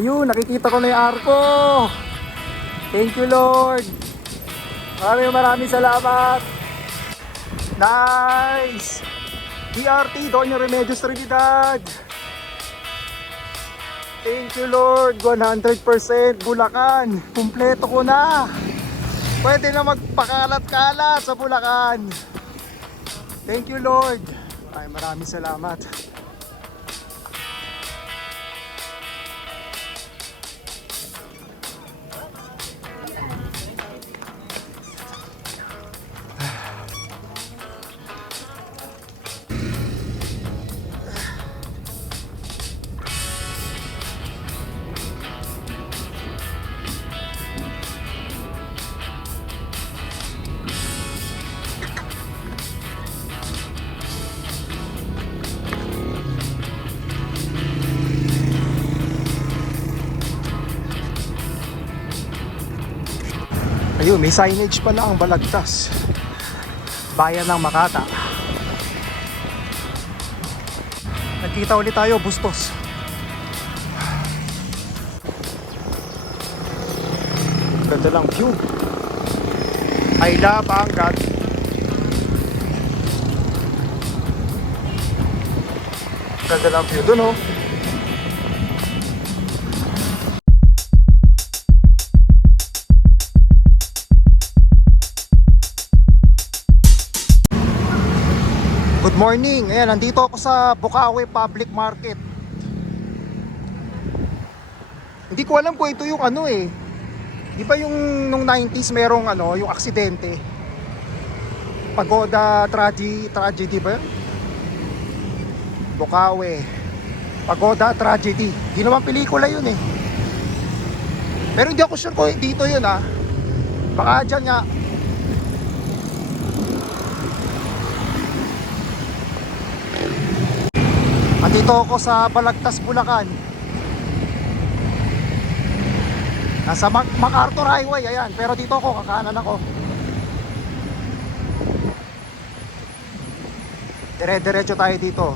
Ayun, nakikita ko na yung arko. Thank you, Lord. Maraming salamat. Nice. DRT, Doña Remedios Trinidad. Thank you, Lord. 100% Bulacan. Kumpleto ko na. Pwede na magpakalat-kalat sa Bulacan. Thank you, Lord. Maraming salamat. Ayun, may signage pala ang Balagtas. Bayan ng Makata. Nagkita ulit tayo, Bustos. Ganda lang view. I love Angat. Ganda lang view dun, oh. Good morning. Ayan, nandito ako sa Bukawi Public Market. Hindi ko alam kung ito yung ano eh. Di ba yung nung 90s merong ano, yung aksidente? Pagoda tragedy ba yun? Bukawi Pagoda Tragedy. Ginawang pelikula yun eh. Pero hindi ako sure kung dito yun ah. Baka dyan nga. Andito ako sa Balagtas, Bulacan. Nasa MacArthur Highway, ayan. Pero dito ako, kakanan ako. Dire-diretso tayo dito.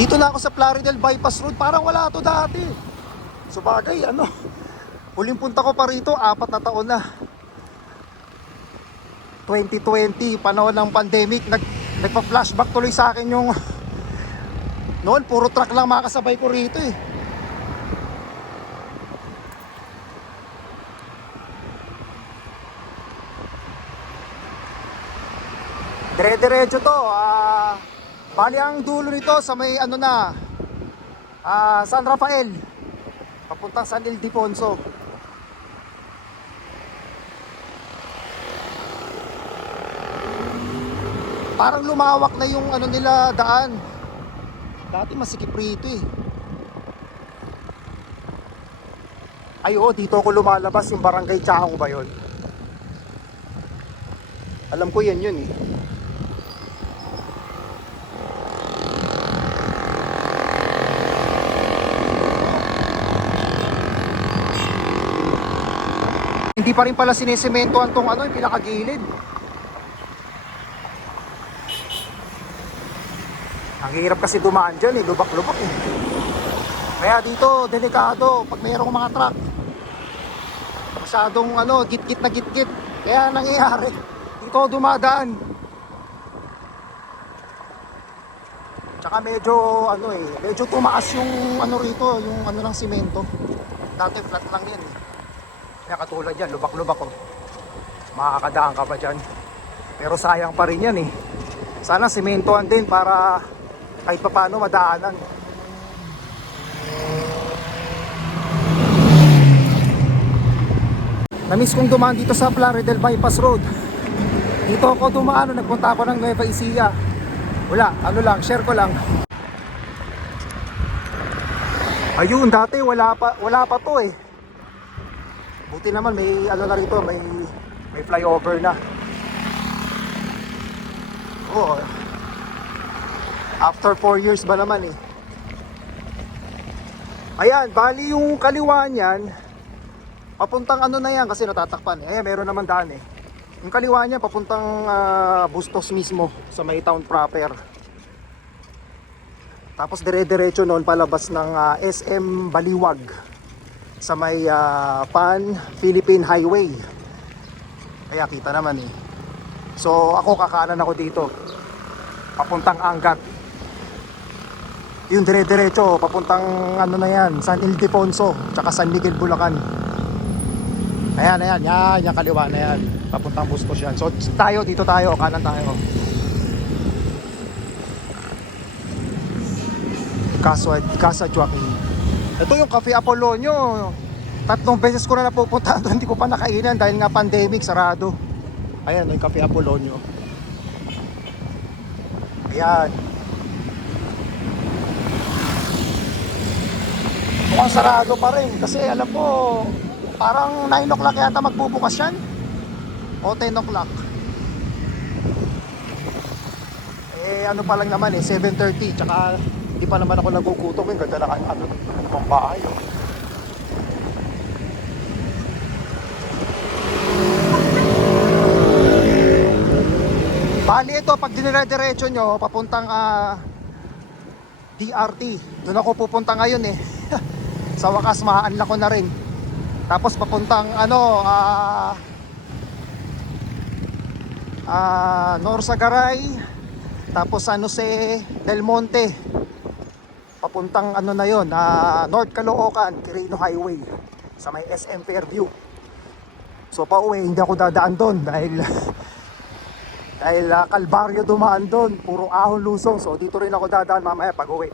Dito na ako sa Plaridel Bypass Road. Parang wala to dati. So bagay, ano, huling punta ko pa rito, 4 na taon na. 2020, panahon ng pandemic, nagpa-flashback tuloy sa akin yung noon, puro truck lang makasabay ko rito eh. Dire-diretso to. Bali ang dulo nito sa may ano na, San Rafael, papuntang San Ildefonso. Parang lumawak na yung ano nila daan. Dati masikip rito eh. Ay oo, dito ako lumalabas, yung Barangay Chahong ba yun? Alam ko yan yun eh. Hindi pa rin pala sinesimentohan tong ano, yung pinakagilid. Ang hirap kasi dumaan dyan eh, lubak-lubak eh. Kaya dito, delikado pag mayroong mga truck. Masyadong ano, git-git na git-git. Kaya nangyayari, dito dumadaan. Tsaka medyo ano eh, medyo tumaas yung ano rito, yung ano ng simento. Dati flat lang yan eh. Kaya katulad yan, lubak-lubak oh. Makakadaan ka pa dyan. Pero sayang pa rin yan eh. Sana simentohan din para kahit pa paano madaanan. Namiss kong dumaan dito sa Plaridel Bypass Road. Dito ako dumaan, nagpunta ako ng Nueva Ecija. Wala, ano lang, share ko lang. Ayun, dati wala pa to eh. Buti naman may ano na rito, may flyover na. Oh. After 4 years ba naman eh. Ayan, bali yung kaliwa niyan, papuntang ano na yan kasi natatakpan eh. Ayan, meron naman daan eh. Yung kaliwa niya papuntang Bustos mismo sa may town proper. Tapos dire-diretso noon palabas ng SM Baliwag sa may Pan Philippine Highway. Kaya kita naman eh. So ako kakanan ako dito papuntang Angat. Yung dire-diretso papuntang ano na yan, San Ildefonso tsaka San Miguel, Bulacan. Ayan, yan kaliwa na yan, papuntang Bustos yan. So tayo, dito tayo, kanan tayo. Casa Joaquin. Ito yung Cafe Apolonio. 3 beses ko na napupunta doon, hindi ko pa nakainan dahil nga pandemic, sarado. Ayan, yung Cafe Apolonio. Ayan. Mukhang sarado pa rin kasi alam ko parang 9 o'clock yata magbubukas yan o 10 o'clock. Eh ano pa lang naman eh, 7:30, tsaka hindi pa naman ako nagugutom. Yung ganda na ano pang bahay oh. Bali ito, pag dinire-diretso nyo papuntang DRT, doon ako pupunta ngayon eh. Sa wakas ma-unlock ko na rin. Tapos papuntang ano Norsagaray, tapos San Jose del Monte, papuntang ano na yon, North Caloocan, Quirino Highway sa may SM Fairview. So pa uwi hindi ako dadaan doon dahil Kalbaryo dumaan doon, puro ahon lusong. So dito rin ako dadaan mamaya pag uwi.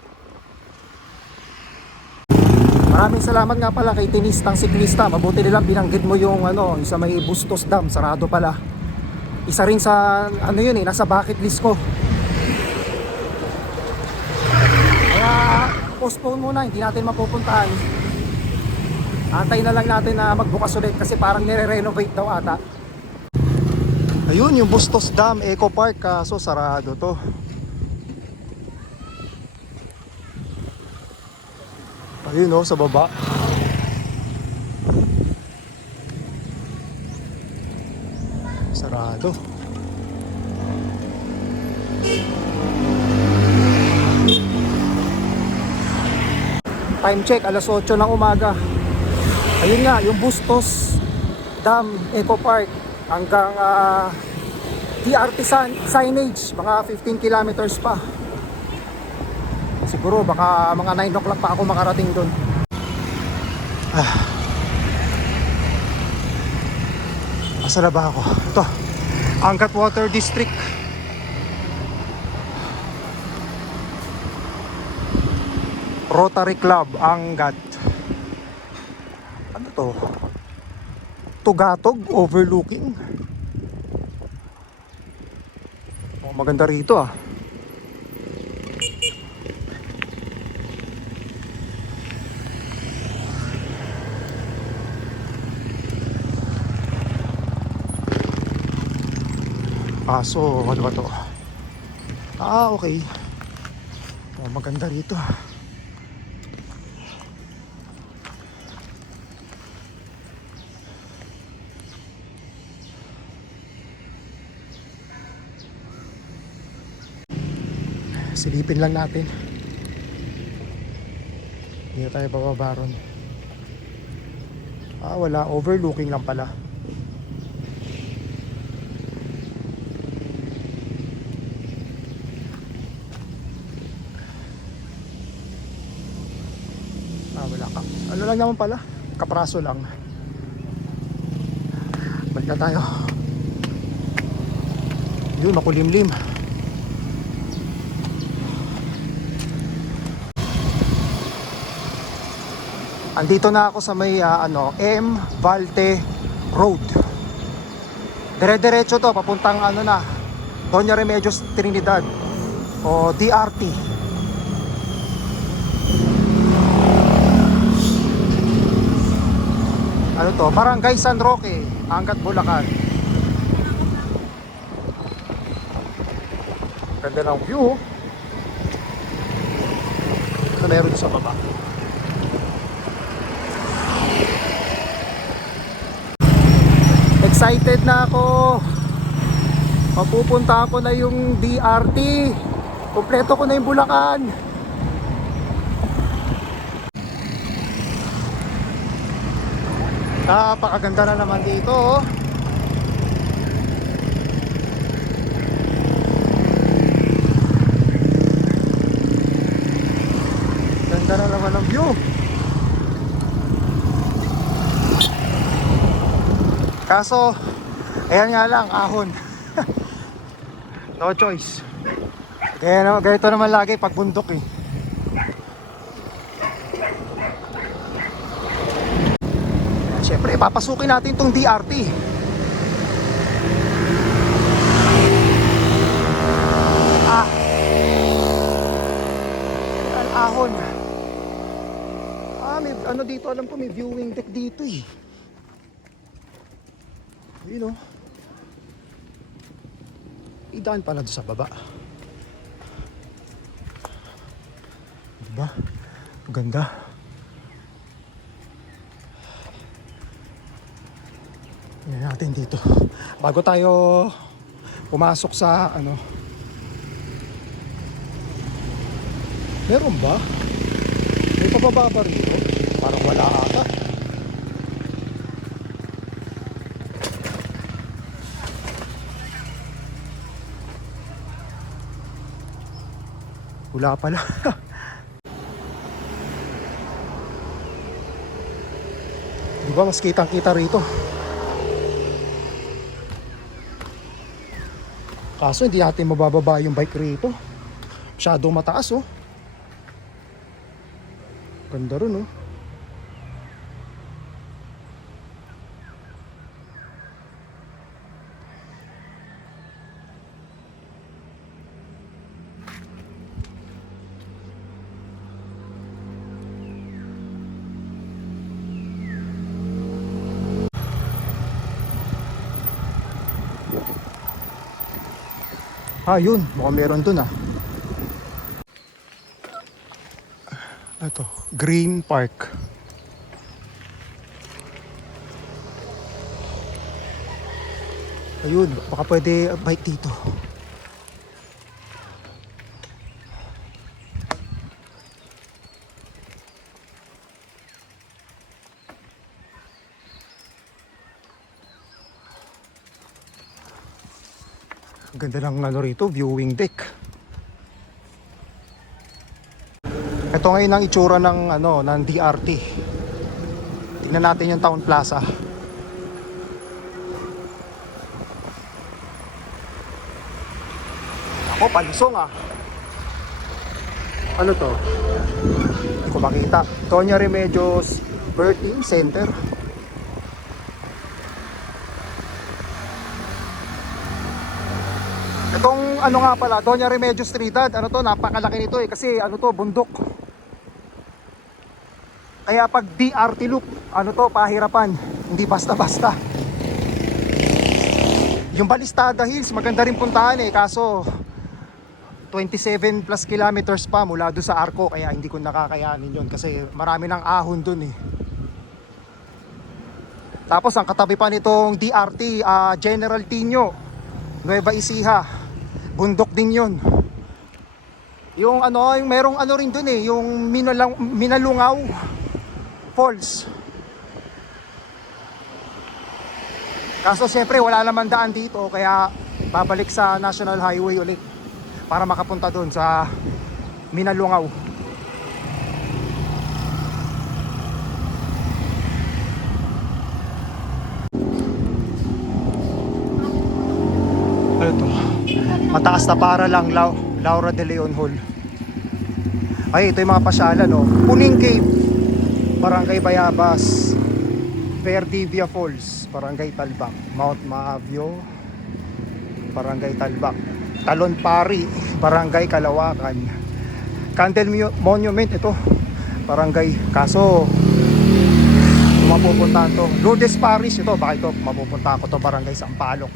Maraming salamat nga pala kay Tinistang Siklista. Mabuti nilang binanggit mo yung ano, isa may Bustos Dam, sarado pala. Isa rin sa ano yun eh, nasa bucket list ko. Kaya postpone muna, hindi natin mapupuntahan. Antay na lang natin na magbukas ulit kasi parang nire-renovate daw ata. Ayun yung Bustos Dam Eco Park, kaso sarado to. Ayun oh, sa baba. Sarado. Time check, alas 8 ng umaga. Ayun nga, yung Bustos Dam Eco Park hanggang DRT signage, mga 15 kilometers pa. Siguro baka mga 9 o'clock pa ako makarating doon. Asa na ba ako? Ito, Angat Water District. Rotary Club Angat. Ano to? Tugatog overlooking. Oh, maganda rito ah. So ano ba to? Okay. Oh, maganda rito. Silipin lang natin. Hindi tayo bababa ron. Wala, overlooking lang pala. Wala ka. Ano lang naman pala? Kapraso lang. Balik na tayo. Yun, makulimlim. Andito na ako sa may M. Valte Road. Dire-diretso to papuntang ano na, Doña Remedios Trinidad o DRT. Ano to? Barangay San Roque, Angat, Bulacan. Ganda ng view. Ano meron sa baba? Excited na ako. Mapupunta ko na yung DRT. Kompleto ko na yung Bulacan. Napakaganda na naman dito, oh. Ganda na naman ang view. Kaso, ayan nga lang, ahon. No choice. Kaya naman, ganito naman lagi pag bundok eh. Siyempre, papasukin natin tong DRT. Ang ahon. May ano dito, alam ko may viewing deck dito eh. Yun, oh. Idaan pala doon sa baba. Diba? Ganda. Yan natin dito. Bago tayo pumasok sa ano. Meron ba? May pababa rito? Parang wala ata. Wala pala. Diba mas kitang kita rito. Kaso hindi natin mabababa yung bike rito. Masyadong mataas, oh. Ganda rin, oh. Yun. Mukhang meron dun, ah. Ito. Green Park. Ayun. Baka pwede bike dito. Ganda ng ano rito, viewing deck. Ito ngayon ang itsura ng ano, ng DRT. Tingnan natin yung Town Plaza. Ako, palusong ah. Ano to? Hindi ko makita. Doña Remedios Birthing Center. Itong ano nga pala, Doña Remedios Trinidad, ano to, napakalaki nito eh, kasi ano to, bundok. Kaya pag DRT loop, ano to, pahirapan, hindi basta-basta. Yung Balistada Hills, maganda rin puntahan eh, kaso 27 plus kilometers pa mula doon sa Arco, kaya hindi ko nakakayanin yun kasi marami ng ahon doon eh. Tapos ang katabi pa nitong DRT, General Tino, Nueva Ecija, bundok din yun. Yung ano, yung merong ano rin doon eh, yung Minalungaw Falls. Kaso siyempre wala naman daan dito, kaya babalik sa National Highway ulit para makapunta doon sa Minalungaw. Ito, mataas na para lang Laura de Leon Hall. Ay, ito yung mga pasyalan, no? Puning Cave, Barangay Bayabas, Perdivia Falls, Barangay Talbak, Mount Maavio, Barangay Talbak, Talon Pari, Barangay Kalawakan, Candle Monument, ito Barangay, kaso mapupuntahan to Lourdes Parish, ito baka ito mapupunta ko to, Barangay Sampaloc.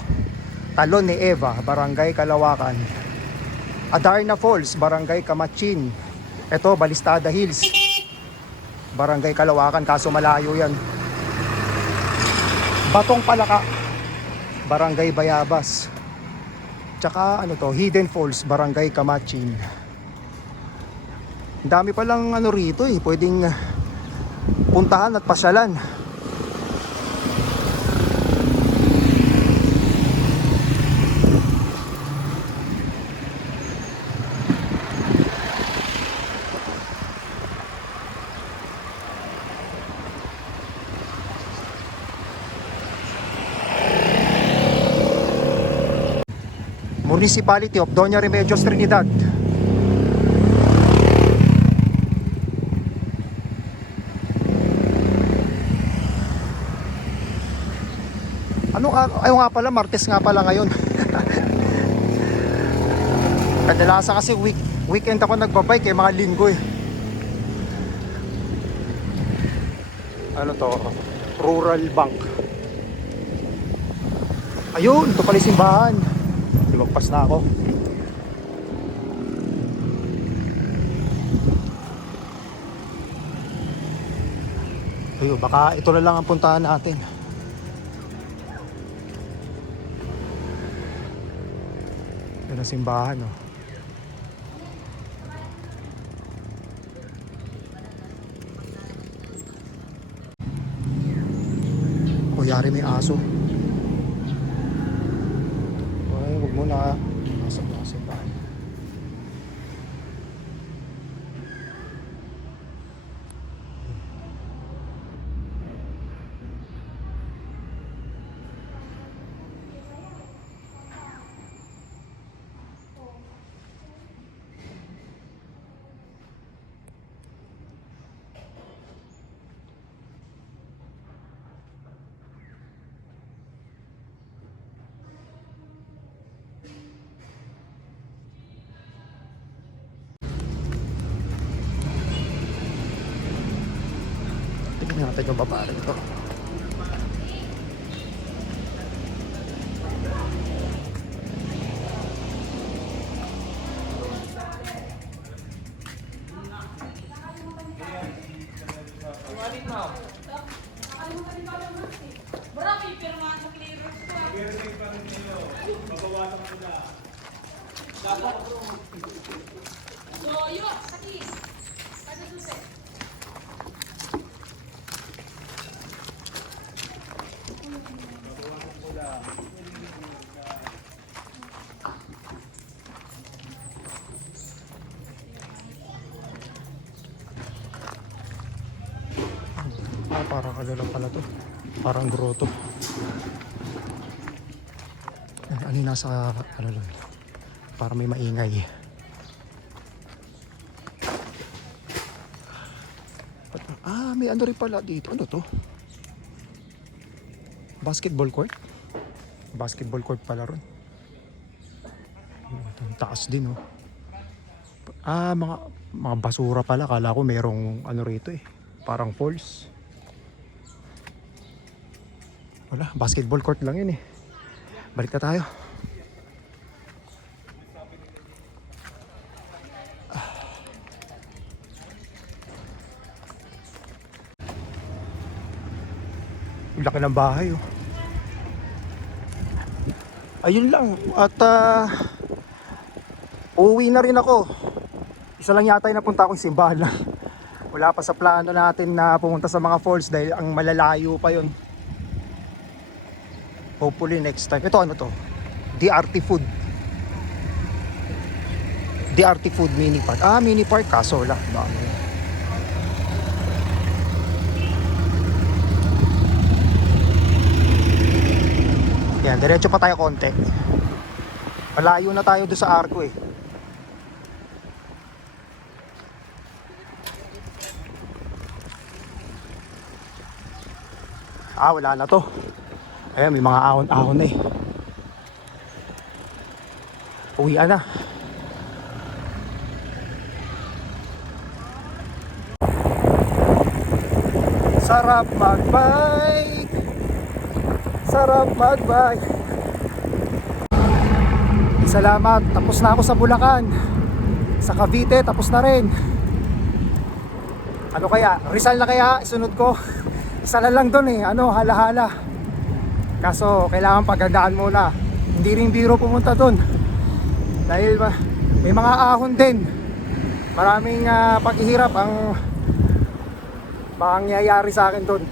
Talon ni Eva, Barangay Kalawakan. Adarna Falls, Barangay Kamachin. Ito, Balistada Hills, Barangay Kalawakan, kaso malayo yan. Batong Palaka, Barangay Bayabas. Tsaka ano to, Hidden Falls, Barangay Kamachin. Ang dami palang ano rito eh, pwedeng puntahan at pasyalan. Municipality of Doña Remedios, Trinidad. Ayaw nga pala, Martes nga pala ngayon. Kadalasan kasi weekend ako nagbabike mga linggo eh. Ano to? Rural Bank. Ayun, ito pala yung simbahan. Lumagpas na ako. Ayun, baka ito na lang ang puntahan natin. Yan ang simbahan, oh. Kuyari may aso. Ay, huwag mo na. Nasa simbahan. Tignan natin yung baba rin ito. Parang ano lang pala to. Parang grotto. Ano yung nasa ano lang. Para may maingay. May ano rin pala dito. Ano to? Basketball court? Basketball court pala ron. Ang taas din, oh. Mga basura pala. Kala ko merong ano rito eh. Parang falls. Wala, basketball court lang yun eh. Balik na tayo. Laki ng bahay, oh. Ayun lang. At uuwi na rin ako. Isa lang yata yung napunta akong simbahan lang. Wala pa sa plano natin na pumunta sa mga falls dahil ang malalayo pa yun. Hopefully next time. Ito ano to? DRT Food. DRT Food mini park. Mini park kaso wala. Yan, diretso pa tayo konti. Malayo na tayo doon sa Arco eh. Wala na to. Ayan, may mga ahon-ahon na eh. Uwian na. Sarap magbike. Sarap magbike. Salamat. Tapos na ako sa Bulacan. Sa Cavite, tapos na rin. Ano kaya? Rizal na kaya? Isunod ko. Isa na lang doon eh. Hala-hala. Kaso kailangan pagandaan muna. Hindi rin biro pumunta doon. Dahil may mga ahon din. Maraming paghihirap ang mangyayari sa akin doon.